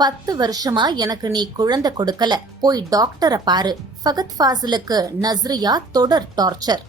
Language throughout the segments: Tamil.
பத்து வருஷமா எனக்கு நீ குழந்தை கொடுக்கல. போய் டாக்டரை பாரு. ஃபகத் ஃபாசிலுக்கு நஸ்ரியா தொடர் டார்ச்சர்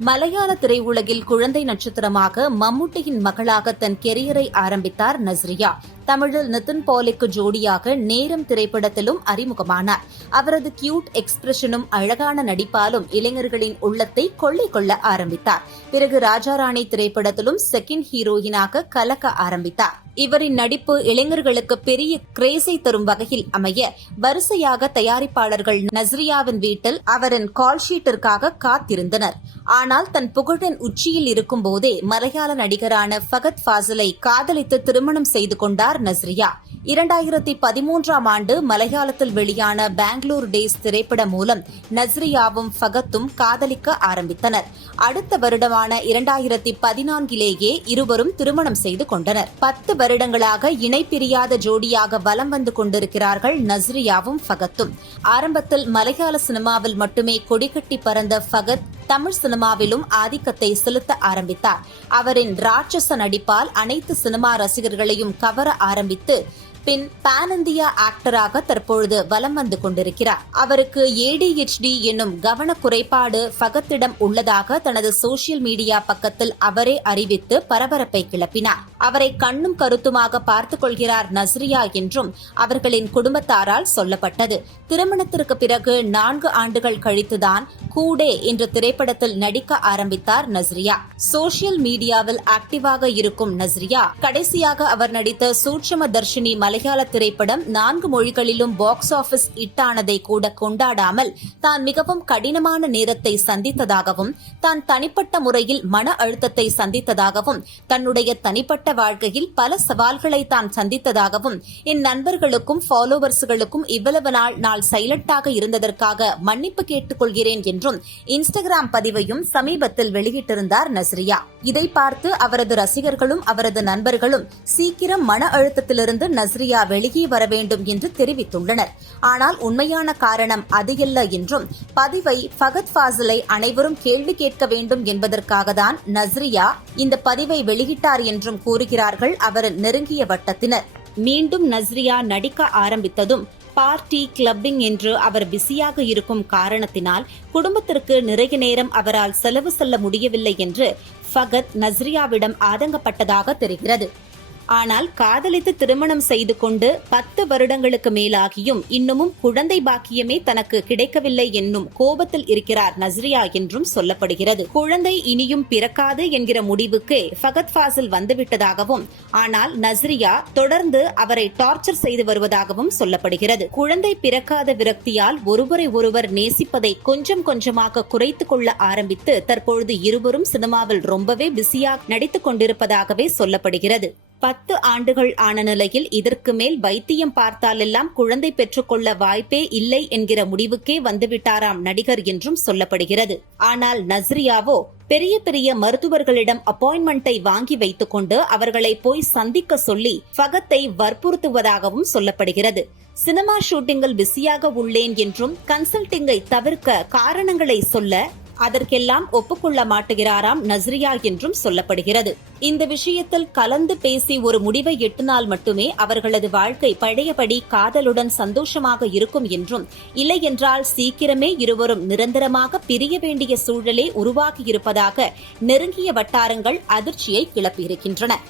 மலையாள திரையுலகில் குழந்தை நட்சத்திரமாக மம்முட்டியின் மகளாக தன் கெரியரை ஆரம்பித்தார் நஸ்ரியா. தமிழில் நிதின் பாலிக்கு ஜோடியாக நேரம் திரைப்படத்திலும் அறிமுகமானார். அவரது கியூட் எக்ஸ்பிரஷனும் அழகான நடிப்பாலும் இளைஞர்களின் உள்ளத்தை கொள்ளை கொள்ள ஆரம்பித்தார். பிறகு ராஜாராணி திரைப்படத்திலும் செகண்ட் ஹீரோயினாக கலக்க ஆரம்பித்தார். இவரின் நடிப்பு இளைஞர்களுக்கு பெரிய கிரேஸை தரும் வகையில் அமைய வரிசையாக தயாரிப்பாளர்கள் நஸ்ரியாவின் வீட்டில் அவரின் கால் ஷீட்டிற்காக காத்திருந்தனர். ஆனால் தன் புகழின் உச்சியில் இருக்கும் போதே மலையாள நடிகரான ஃபகத் ஃபாசிலை காதலித்து திருமணம் செய்து கொண்டார். நஸ்ரியா. இரண்டாயிரத்தி பதிமூன்றாம் ஆண்டு மலையாளத்தில் வெளியான பெங்களூர் டேஸ் திரைப்படம் மூலம் நஸ்ரியாவும் ஃபகத்தும் காதலிக்க ஆரம்பித்தனர். அடுத்த வருடமான இரண்டாயிரத்தி பதினான்கிலேயே இருவரும் திருமணம் செய்து கொண்டனர். பத்து வருடங்களாக இணை பிரியாத ஜோடியாக வலம் வந்து கொண்டிருக்கிறார்கள் நஸ்ரியாவும் ஃபகத்தும். ஆரம்பத்தில் மலையாள சினிமாவில் மட்டுமே கொடிகட்டி பறந்த ஃபகத் தமிழ் சினிமாவிலும் ஆதிக்கத்தை செலுத்த ஆரம்பித்தார். அவரின் ராட்சச நடிப்பால் அனைத்து சினிமா ரசிகர்களையும் கவர ஆரம்பித்து பின் பான் இந்தியா ஆக்டராக தற்பொழுது வலம் வந்து கொண்டிருக்கிறார். அவருக்கு ஏடிஹெச்டி என்னும் கவன குறைபாடு பகத்திடம் உள்ளதாக தனது சோசியல் மீடியா பக்கத்தில் அவரே அறிவித்து பரபரப்பை கிளப்பினார். அவரை கண்ணும் கருத்துமாக பார்த்துக் கொள்கிறார் நஸ்ரியா என்றும் அவர்களின் குடும்பத்தாரால் சொல்லப்பட்டது. திருமணத்திற்கு பிறகு நான்கு ஆண்டுகள் கழித்துதான் கூடே என்ற திரைப்படத்தில் நடிக்க ஆரம்பித்தார் நஸ்ரியா. சோசியல் மீடியாவில் ஆக்டிவாக இருக்கும் நஸ்ரியா கடைசியாக அவர் நடித்த சூட்சம தர்ஷினி மலையாள திரைப்படம் நான்கு மொழிகளிலும் பாக்ஸ் ஆபீஸ் இட்டானதை கூட கொண்டாடாமல் தான் மிகவும் கடினமான நேரத்தை சந்தித்ததாகவும் தான் தனிப்பட்ட முறையில் மன அழுத்தத்தை சந்தித்ததாகவும் தன்னுடைய தனிப்பட்ட தனிப்பட்ட வாழ்க்கையில் பல சவால்களை தான் சந்தித்ததாகவும் என் நண்பர்களுக்கும் ஃபாலோவர்ஸ்களுக்கும் இவ்வளவு நாள் நாள் சைலண்டாக இருந்ததற்காக மன்னிப்பு கேட்டுக்கொள்கிறேன் என்றும் இன்ஸ்டாகிராம் பதிவையும் சமீபத்தில் வெளியிட்டிருந்தார் நஸ்ரியா. இதை பார்த்து அவரது ரசிகர்களும் அவரது நண்பர்களும் சீக்கிரம் மன அழுத்தத்திலிருந்து நஸ்ரியா வெளியே வர வேண்டும் என்று தெரிவித்துள்ளனர். ஆனால் உண்மையான காரணம் அது இல்ல என்றும் பதிவை ஃபகத் ஃபாசிலை அனைவரும் கேள்வி கேட்க வேண்டும் என்பதற்காக தான் நஸ்ரியா இந்த பதிவை வெளியிட்டார் என்றும் கூறி கூறுகிறார்கள் அவர் நெருங்கிய வட்டத்தினர். மீண்டும் நஸ்ரியா நடிக்க ஆரம்பித்ததும் பார்ட்டி கிளப்பிங் என்று அவர் பிஸியாக இருக்கும் காரணத்தினால் குடும்பத்திற்கு நிறைய நேரம் அவரால் செலவு செல்ல முடியவில்லை என்று ஃபகத் நஸ்ரியாவிடம் ஆதங்கப்பட்டதாக தெரிகிறது. ஆனால் காதலித்து திருமணம் செய்து கொண்டு பத்து வருடங்களுக்கு மேலாகியும் இன்னமும் குழந்தை பாக்கியமே தனக்கு கிடைக்கவில்லை என்னும் கோபத்தில் இருக்கிறார் நஸ்ரியா என்றும் சொல்லப்படுகிறது. குழந்தை இனியும் பிறக்காது என்கிற முடிவுக்கு ஃபகத் ஃபாசில் வந்துவிட்டதாகவும் ஆனால் நஸ்ரியா தொடர்ந்து அவரை டார்ச்சர் செய்து வருவதாகவும் சொல்லப்படுகிறது. குழந்தை பிறக்காத விரக்தியால் ஒருவரை ஒருவர் நேசிப்பதை கொஞ்சம் கொஞ்சமாக குறைத்துக் கொள்ள ஆரம்பித்து தற்பொழுது இருவரும் சினிமாவில் ரொம்பவே பிஸியாக நடித்துக் கொண்டிருப்பதாகவே சொல்லப்படுகிறது. பத்து ஆண்டுகள் ஆன நிலையில் இதற்கு மேல் வைத்தியம் பார்த்தாலெல்லாம் குழந்தை பெற்றுக்கொள்ள வாய்ப்பே இல்லை என்கிற முடிவுக்கே வந்துவிட்டாராம் நடிகர் என்றும் சொல்லப்படுகிறது. ஆனால் நஸ்ரியாவோ பெரிய பெரிய மருத்துவர்களிடம் அப்பாயின்மெண்டை வாங்கி வைத்துக் கொண்டு அவர்களை போய் சந்திக்க சொல்லி ஃபகத்தை வற்புறுத்துவதாகவும் சொல்லப்படுகிறது. சினிமா ஷூட்டிங்கில் பிஸியாக உள்ளேன் என்றும் கன்சல்டிங்கை தவிர்க்க காரணங்களை சொல்ல அதற்கெல்லாம் ஒப்புக்கொள்ள மாட்டுகிறாராம் நஸ்ரியா என்றும் சொல்லப்படுகிறது. இந்த விஷயத்தில் கலந்து பேசி ஒரு முடிவை எட்டினால் மட்டுமே அவர்களது வாழ்க்கை பழையபடி காதலுடன் சந்தோஷமாக இருக்கும் என்றும் இல்லையென்றால் சீக்கிரமே இருவரும் நிரந்தரமாக பிரிய வேண்டிய சூழலே உருவாகியிருப்பதாக நெருங்கிய வட்டாரங்கள் அதிர்ச்சியை கிளப்பியிருக்கின்றன.